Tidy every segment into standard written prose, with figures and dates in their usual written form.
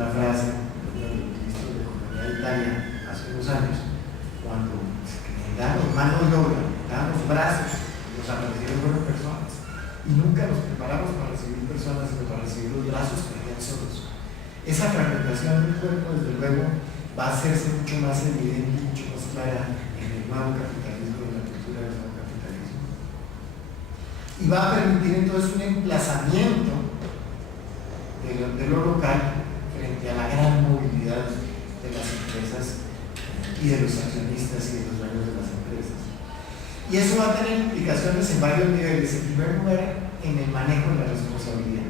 una frase del ministro de Economía de Italia hace unos años, cuando necesitaban los manos de obra, necesitaban los brazos, los aparecieron buenas personas, y nunca nos preparamos para recibir personas, sino para recibir los brazos que habían solos. Esa fragmentación del cuerpo, desde luego, va a hacerse mucho más evidente y mucho más clara en el nuevo capitalismo, en la cultura del nuevo capitalismo. Y va a permitir entonces un emplazamiento de lo local frente a la gran movilidad de las empresas y de los accionistas y de los dueños de las empresas. Y eso va a tener implicaciones en varios niveles. En primer lugar, en el manejo de la responsabilidad.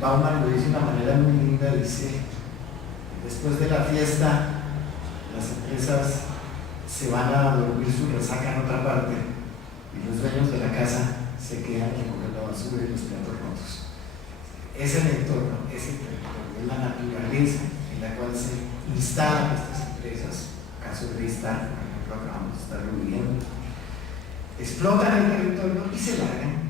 Bauman lo dice de una manera muy linda, dice: después de la fiesta, las empresas se van a dormir su resaca en otra parte y los dueños de la casa se quedan a recoger la basura y los platos rotos. Es el entorno, es el territorio, es la naturaleza en la cual se instalan estas empresas. Caso de Ristar, por ejemplo, acabamos de estarlo viviendo. Explotan el territorio y se largan.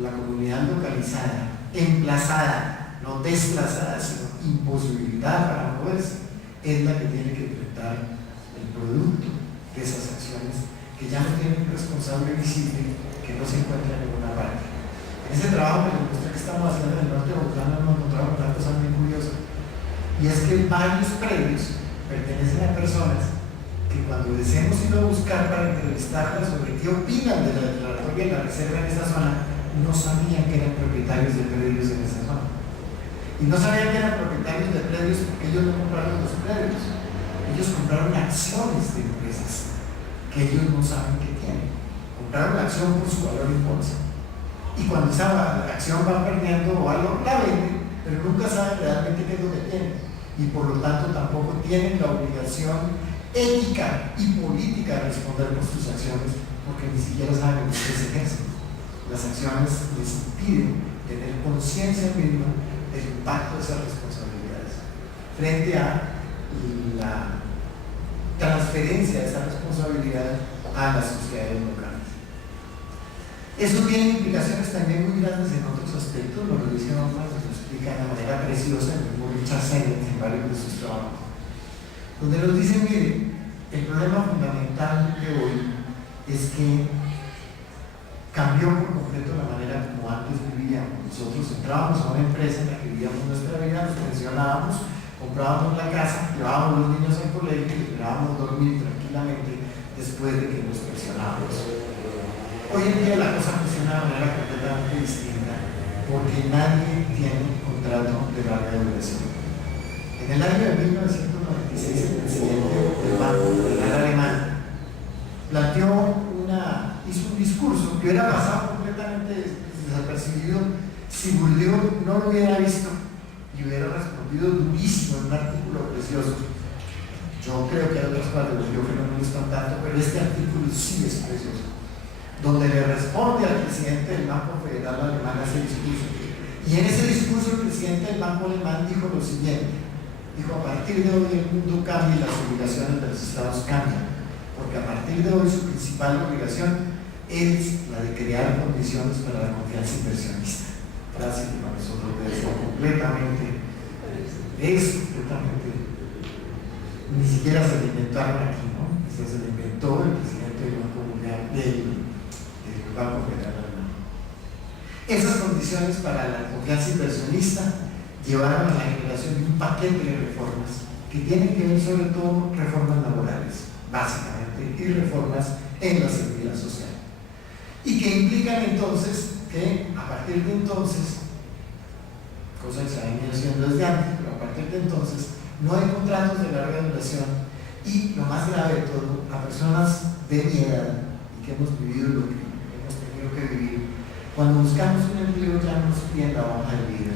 La comunidad localizada, emplazada, no desplazada, sino imposibilitada para moverse, es la que tiene que enfrentar el producto de esas acciones que ya no tienen un responsable visible, que no se encuentra en ninguna parte. En ese trabajo que les mostré que estamos haciendo en el norte de Bogotá, hemos encontrado una cosa muy curiosa, y es que varios predios pertenecen a personas que cuando les hemos ido a buscar para entrevistarlas sobre qué opinan de la declaratoria de la reserva en esa zona, no sabían que eran propietarios de predios en esa zona. Y no sabían que eran propietarios de predios porque ellos no compraron los predios. Ellos compraron acciones de empresas que ellos no saben que tienen. Compraron la acción por su valor en bolsa. Y cuando esa acción va perdiendo valor, la venden, pero nunca saben realmente qué es lo que tienen. Y por lo tanto tampoco tienen la obligación ética y política de responder por sus acciones, porque ni siquiera saben en qué se ejercen. Las acciones les impiden tener conciencia misma del impacto de esas responsabilidades frente a la transferencia de esa responsabilidad a las sociedades locales. Eso tiene implicaciones también muy grandes en otros aspectos, lo dice Bauman, lo explica de manera preciosa en Richard Sennett en varios de sus trabajos, donde nos dicen: mire, el problema fundamental de hoy es que cambió por completo la manera como antes vivíamos. Nosotros entrábamos a una empresa en la que vivíamos nuestra vida, nos pensionábamos, comprábamos la casa, llevábamos los niños al colegio y esperábamos dormir tranquilamente después de que nos pensionábamos. Hoy en día la cosa funciona de manera completamente distinta, porque nadie tiene contrato de larga duración. En el año de 1996, el presidente del Banco Federal Alemán hizo un discurso que hubiera pasado completamente desapercibido si Bourdieu no lo hubiera visto y hubiera respondido durísimo en un artículo precioso. Yo creo que hay otras partes de Bourdieu que no me gustan tanto, pero este artículo sí es precioso, donde le responde al presidente del Banco Federal Alemán a ese discurso. Y en ese discurso el presidente del Banco Alemán dijo lo siguiente: dijo, a partir de hoy el mundo cambia y las obligaciones de los estados cambian, porque a partir de hoy su principal obligación es la de crear condiciones para la confianza inversionista. Frase que para nosotros debe ser completamente, ni siquiera se le inventaron aquí, ¿no? Eso se le inventó el presidente del Banco Mundial, del Banco Federal Alemán. Esas condiciones para la confianza inversionista llevaron a la generación de un paquete de reformas que tienen que ver sobre todo reformas laborales, básicamente, y reformas en la seguridad social, y que implican entonces que a partir de entonces, cosa que se ha venido haciendo desde antes, pero a partir de entonces no hay contratos de larga duración, y lo más grave de todo, a personas de mi edad y que hemos vivido lo que hemos tenido que vivir, cuando buscamos un empleo ya no nos piden la hoja de vida,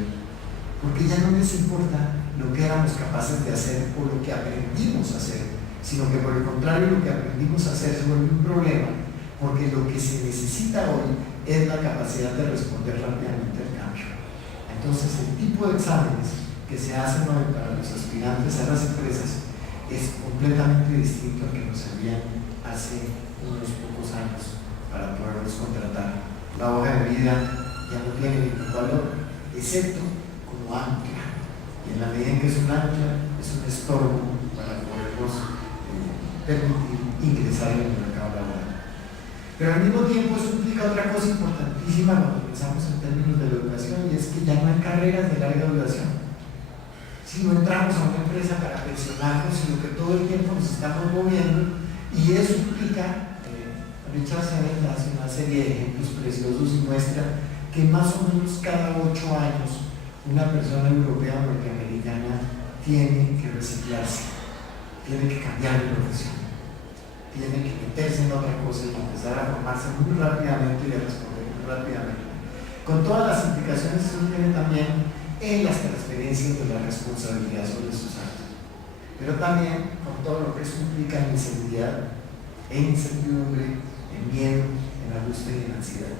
porque ya no les importa lo que éramos capaces de hacer o lo que aprendimos a hacer, sino que por el contrario lo que aprendimos a hacer se vuelve un problema, porque lo que se necesita hoy es la capacidad de responder rápidamente al cambio. Entonces el tipo de exámenes que se hacen hoy para los aspirantes a las empresas es completamente distinto al que nos servían hace unos pocos años para poderlos contratar. La hoja de vida ya no tiene ningún valor, excepto como ancla y en la medida en que es un ancla, es un estorbo para podernos permitir ingresar en el mercado laboral. Pero al mismo tiempo eso implica otra cosa importantísima cuando pensamos en términos de la educación, y es que ya no hay carreras de larga duración. Si no entramos a una empresa para pensionarnos, sino que todo el tiempo nos estamos moviendo, y eso implica, Richard Sennett hace una serie de ejemplos preciosos y muestra que más o menos cada 8 años una persona europea o norteamericana tiene que reciclarse, tiene que cambiar de profesión, tiene que meterse en otra cosa y empezar a formarse muy rápidamente y a responder muy rápidamente, con todas las implicaciones que eso tiene también en las transferencias de la responsabilidad sobre sus actos, pero también con todo lo que eso implica en inseguridad, en incertidumbre, en miedo, en angustia y en ansiedad.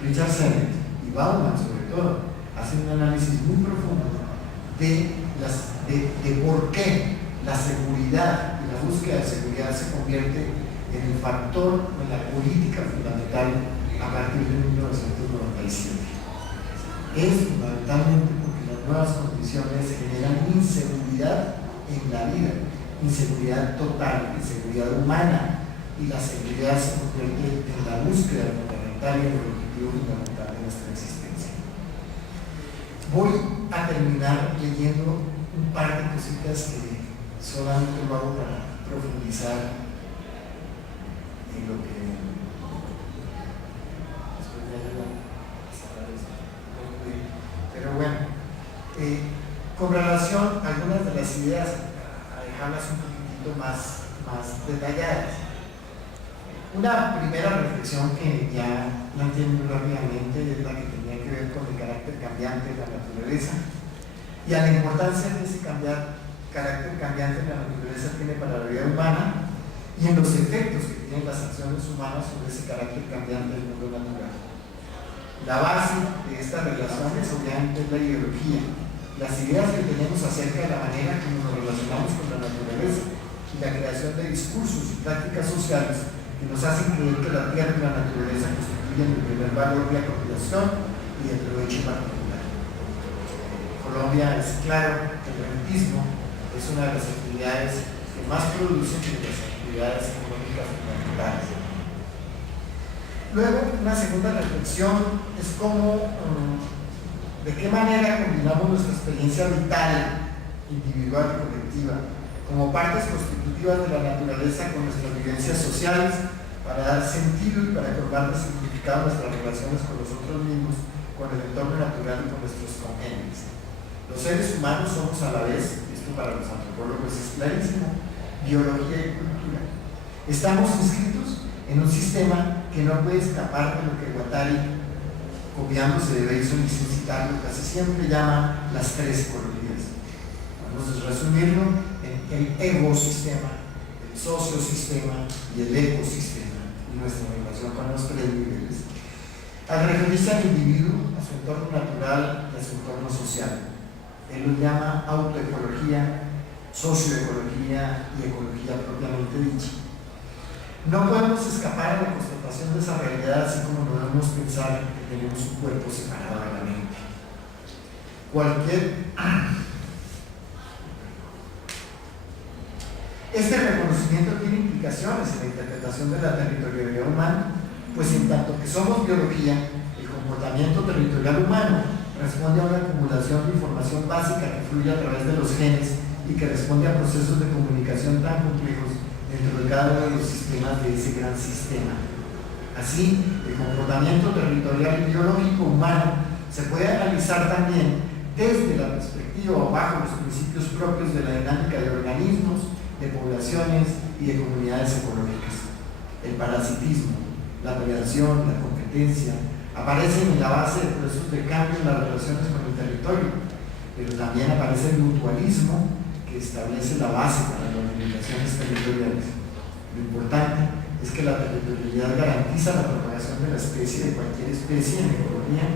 Richard Sennett y Bauman, sobre todo, hacen un análisis muy profundo de por qué la seguridad y la búsqueda de seguridad se convierte en el factor o en la política fundamental a partir de 1997. Es fundamentalmente porque las nuevas condiciones generan inseguridad en la vida, inseguridad total, inseguridad humana, y la seguridad se convierte en la búsqueda fundamental y en el objetivo fundamental de nuestra existencia. Voy a terminar leyendo un par de cositas que solamente lo hago para profundizar en lo que después me ayuda a cerrar esto. Pero bueno, con relación a algunas de las ideas, a dejarlas un poquitito más detalladas. Una primera reflexión que ya planteé muy rápidamente es la que tenía que ver con el carácter cambiante de la naturaleza y a la importancia de ese carácter cambiante de la naturaleza tiene para la vida humana y en los efectos que tienen las acciones humanas sobre ese carácter cambiante del mundo natural. La base de estas relaciones obviamente es la ideología, las ideas que tenemos acerca de la manera como nos relacionamos con la naturaleza y la creación de discursos y prácticas sociales que nos hacen creer que la tierra y la naturaleza constituyen el primer valor de apropiación y de provecho particular. En Colombia es claro que el rentismo es una de las actividades que más producen de las actividades económicas fundamentales. Luego, una segunda reflexión es cómo, de qué manera combinamos nuestra experiencia vital, individual y colectiva, como partes constitutivas de la naturaleza con nuestras vivencias sociales para dar sentido y para otorgar significado a nuestras relaciones con nosotros mismos, con el entorno natural y con nuestros congéneres. Los seres humanos somos a la vez, esto para los antropólogos es clarísimo, biología y cultura. Estamos inscritos en un sistema que no puede escapar de lo que Guattari, copiándose de Bergson y sin citarlo, casi siempre llama las 3 ecologías. Vamos a resumirlo en el ecosistema, el sociosistema y el ecosistema, y nuestra relación con los 3 niveles. Al referirse al individuo, a su entorno natural y a su entorno social, él lo llama autoecología, socioecología y ecología propiamente dicha. No podemos escapar a la constatación de esa realidad, así como no debemos pensar que tenemos un cuerpo separado de la mente. Este reconocimiento tiene implicaciones en la interpretación de la territorialidad humana, pues en tanto que somos biología, el comportamiento territorial humano responde a una acumulación de información básica que fluye a través de los genes y que responde a procesos de comunicación tan complejos dentro de cada uno de los sistemas de ese gran sistema. Así, el comportamiento territorial y biológico humano se puede analizar también desde la perspectiva o bajo los principios propios de la dinámica de organismos, de poblaciones y de comunidades ecológicas. El parasitismo, la predación, la competencia aparecen en la base de procesos de cambio en las relaciones con el territorio, pero también aparece el mutualismo que establece la base para las limitaciones territoriales. Lo importante es que la territorialidad garantiza la propagación de la especie, de cualquier especie en ecología,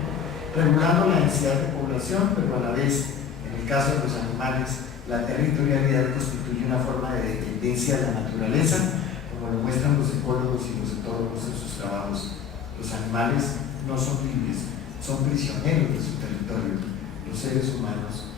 regulando la densidad de población, pero a la vez, en el caso de los animales, la territorialidad constituye una forma de dependencia de la naturaleza, como lo muestran los ecólogos y los etólogos en sus trabajos. Los animales no son libres, son prisioneros de su territorio. Los seres humanos